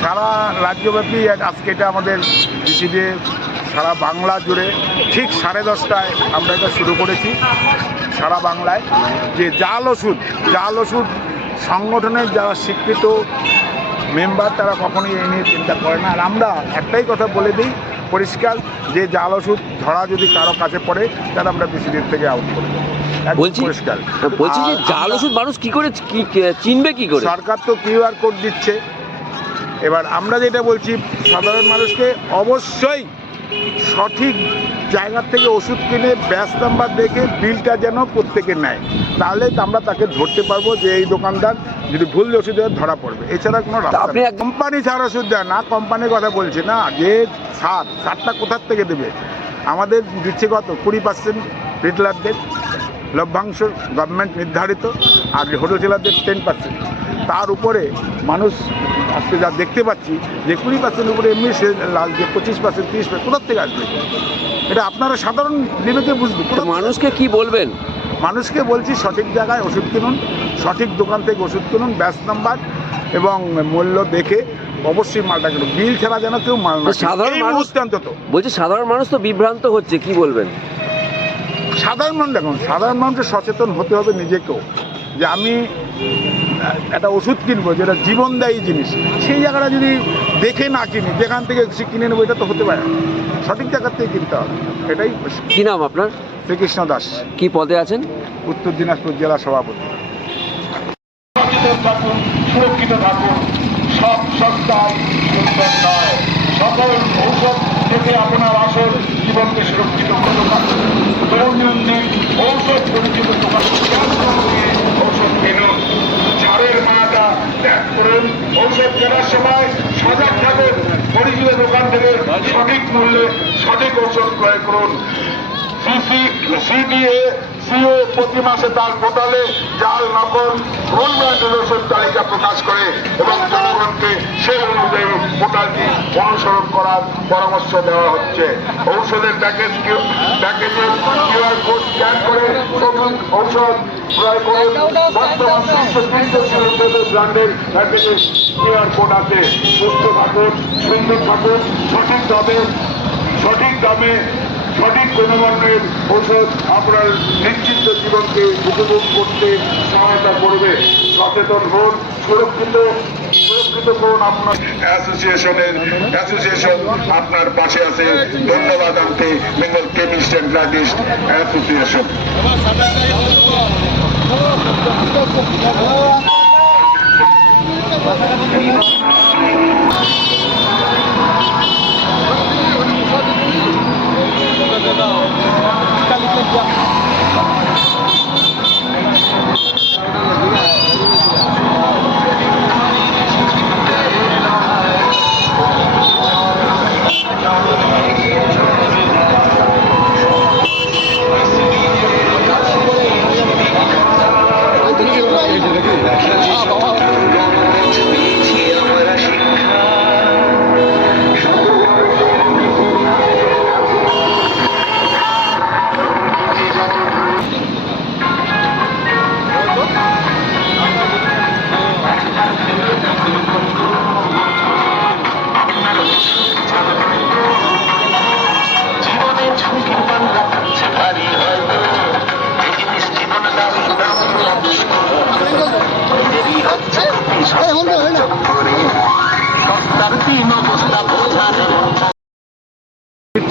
সারা রাজ্যব্যাপী আজকে এটা আমাদের বিসিডি সারা বাংলা জুড়ে ঠিক 10:30টায় আমরা এটা শুরু করেছি সারা বাংলায়, যে জাল ওষুধ সংগঠনের যারা স্বীকৃত মেম্বার তারা কখনোই এই নিয়ে চিন্তা করে না। আর আমরা একটাই কথা বলে দিই পরিষ্কার, যে জাল ওষুধ ধরা যদি কারো কাছে পড়ে তাহলে আমরা বিসিডির থেকে আউট করে দেবো। বলছি যে জাল ওষুধ মানুষ কি করে চিনবে, কি করে? সরকার তো QR কোড দিচ্ছে। এবার আমরা যেটা বলছি সাধারণ মানুষকে অবশ্যই সঠিক জায়গার থেকে ওষুধ কিনে ব্যাচ নাম্বার দেখে বিলটা যেন প্রত্যেকে নেয়, তাহলে আমরা তাকে ধরতে পারবো যে এই দোকানদার যদি ভুল ওষুধ দেয় ধরা পড়বে। এছাড়া কোনো রাস্তা নেই। কোম্পানি ছাড় ওষুধ দেয় না, কোম্পানির কথা বলছি না, যে সারটা কোথার থেকে দেবে? আমাদের দিচ্ছে কত 20% রিটেলারদের লভ্যাংশ গভর্নমেন্ট নির্ধারিত, আর হোলসেলারদের 10%। তার উপরে মানুষ আজকে যা দেখতে পাচ্ছি যে 20% উপরে এমনি সে লাল, যে 25% 30% কোথার থেকে আসবে? এটা আপনারা সাধারণ বিবেকে বুঝবেন। মানুষকে কি বলবেন? মানুষকে বলছি সঠিক জায়গায় ওষুধ কিনুন, সঠিক দোকান থেকে ওষুধ কিনুন, ব্যাচ নাম্বার এবং মূল্য দেখে অবশ্যই মালটা কিনুন। বিল ছাড়া যেন কেউ মাল না। সাধারণ মানুষ অন্তত বলছি, সাধারণ মানুষ তো বিভ্রান্ত হচ্ছে, কি বলবেন? সাধারণ মানুষ দেখুন, সাধারণ মানুষের সচেতন হতে হবে নিজেকেও, যে আমি একটা ওষুধ কিনবো যেটা জীবনদায়ী জিনিস, সেই জায়গাটা যদি দেখে না কিনি, যেখান থেকে কিনে নেবো, এটা তো হতে পারে না। সঠিক জায়গার থেকে কিনতে হবে, এটাই। কি নাম আপনার? শ্রীকৃষ্ণ দাস। কি পদে আছেন? উত্তর দিনাজপুর জেলা সভাপতি। সুরক্ষিত থাকুন, সব সস্তায় সুন্দর নয়। সকল ঔষধ থেকে আপনার আসল জীবনকে সুরক্ষিত করতে পারবেন। দৈনন্দিন ঔষধ পরিচিত দোকান ঔষধ কিনুন, ছাড়ের মায়াটা ত্যাগ করুন। ঔষধ কেনার সময় সজাগ থাকুন, পরিচিত দোকান থেকে সঠিক মূল্যে সঠিক ঔষধ ক্রয় করুন। সিও প্রতি মাসে তার পোর্টালে জাল, নকল, ভুল ব্র্যান্ডের ওষুধ তালিকা প্রকাশ করে এবং জনগণকে সেই অনুযায়ী পোর্টালটি অনুসরণ করার পরামর্শ দেওয়া হচ্ছে। ঔষধের প্যাকেজে QR কোড স্ক্যান করে নতুন ঔষধ ক্রয় করুন। বর্তমান 330 ব্র্যান্ডের প্যাকেজে QR কোড আছে। সুস্থ থাকুন, সুন্দর থাকুন, সঠিক দামে সঠিক গুণমানের ঔষধ আপনার নিশ্চিন্ত জীবনকে উপভোগ করতে সহায়তা করবে। সচেতন হন, সুরক্ষিত করুন। আপনার অ্যাসোসিয়েশন আপনার পাশে আছে। ধন্যবাদ আনতে Bengal chemist and druggist association.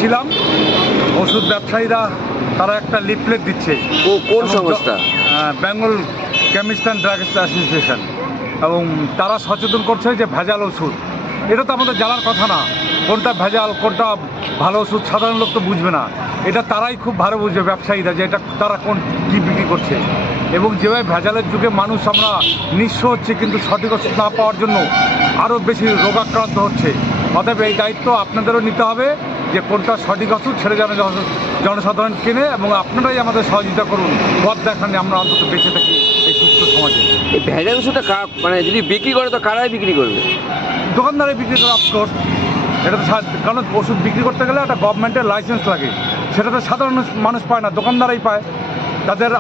ছিলাম ওষুধ ব্যবসায়ীরা তারা একটা লিফলেট দিচ্ছে। কোন সংস্থা? Bengal chemist and druggist association. এবং তারা সচেতন করছে যে ভেজাল ওষুধ, এটা তো আমাদের জানার কথা না, কোনটা ভেজাল কোনটা ভালো ওষুধ সাধারণ লোক তো বুঝবে না। এটা তারাই খুব ভালো বুঝবে, ব্যবসায়ীরা, যে এটা তারা কী বিক্রি করছে। এবং যেভাবে ভেজালের যুগে মানুষ আমরা নিঃস্ব হচ্ছে, কিন্তু সঠিক ওষুধ না পাওয়ার জন্য আরও বেশি রোগাক্রান্ত হচ্ছে। অতএব এই দায়িত্ব আপনাদেরও নিতে হবে যে কোনটা সঠিক ওষুধ ছেড়ে যেন জনসাধারণ কেনে, এবং আপনারাই আমাদের সহযোগিতা করুন, পথ দেখান, আমরা অন্তত বেঁচে থাকি এই সুস্থ সমাজে। এই ভেজাল ওষুধটা মানে যদি বিক্রি করে তো কারাই বিক্রি করবে? দোকানদারে বিক্রি করে অফকোর্স। এটা তো কারণ ওষুধ বিক্রি করতে গেলে একটা গভর্নমেন্টের লাইসেন্স লাগে, সেটা তো সাধারণ মানুষ পায় না, দোকানদারাই পায়। তাদের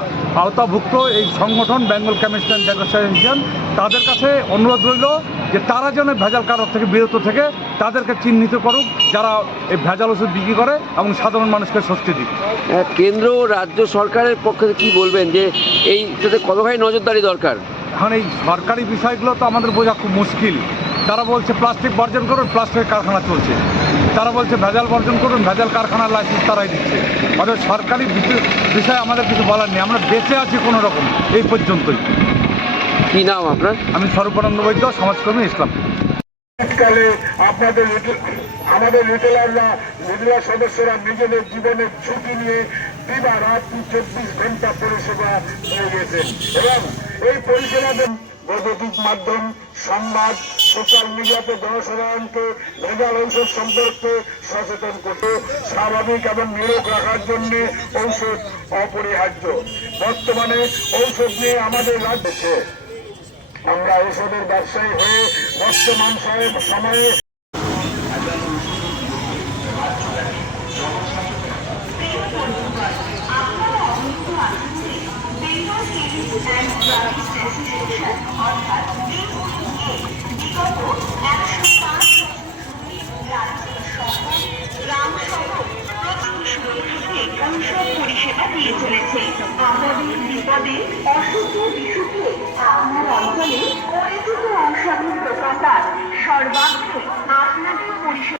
আওতাভুক্ত এই সংগঠন Bengal chemist and druggist association, তাদের কাছে অনুরোধ রইল যে তারা যেন ভেজাল কারোর থেকে বিরত থেকে তাদেরকে চিহ্নিত করুক যারা এই ভেজাল ওষুধ বিক্রি করে এবং সাধারণ মানুষকে স্বস্তি দিক। কেন্দ্র ও রাজ্য সরকারের পক্ষে কি বলবেন যে এইটাতে কতখানি নজরদারি দরকার? এখন এই সরকারি বিষয়গুলো তো আমাদের বোঝা খুব মুশকিল। তারা বলছে প্লাস্টিক বর্জন করুন, প্লাস্টিকের কারখানা চলছে। তারা বলছে ভেজাল বর্জন করুন, ভেজাল কারখানার লাইসেন্স তারাই দিচ্ছে। অর্থাৎ সরকারি বিষয়ে আমাদের কিছু বলার নেই, আমরা বেঁচে আছি কোনো রকম এই পর্যন্তই। কি নাম আপনার? আমি স্বরূপানন্দ বৈদ্য, সমাজকর্মী, ইসলাম। শীতকালে আমাদের রিটেলার সদস্যরা নিজেদের জীবনের ঝুঁকি নিয়ে দিবারাত 24 ঘন্টা পরিষেবা দিয়ে গেছেন এবং এই পরিষেবাদের বৈদ্যুতিক মাধ্যম, সংবাদ, সোশ্যাল মিডিয়াতে জনসাধারণকে ভেজাল ঔষধ সম্পর্কে সচেতন করতে স্বাভাবিক এবং নিরোগ রাখার জন্য ঔষধ অপরিহার্য। বর্তমানে ঔষধ নিয়ে আমাদের রাজ্যে আমরা ঔষধের ব্যবসায়ী হয়ে বর্তমান সময়ে পরিষেবা দিয়ে চলেছে। আমাদের বিপদে অসুখে বিসুখে আপনার অঞ্চলে পরিচিত ঔষধের দোকানদার সর্বাগ্রে আপনাদের পরিষেবা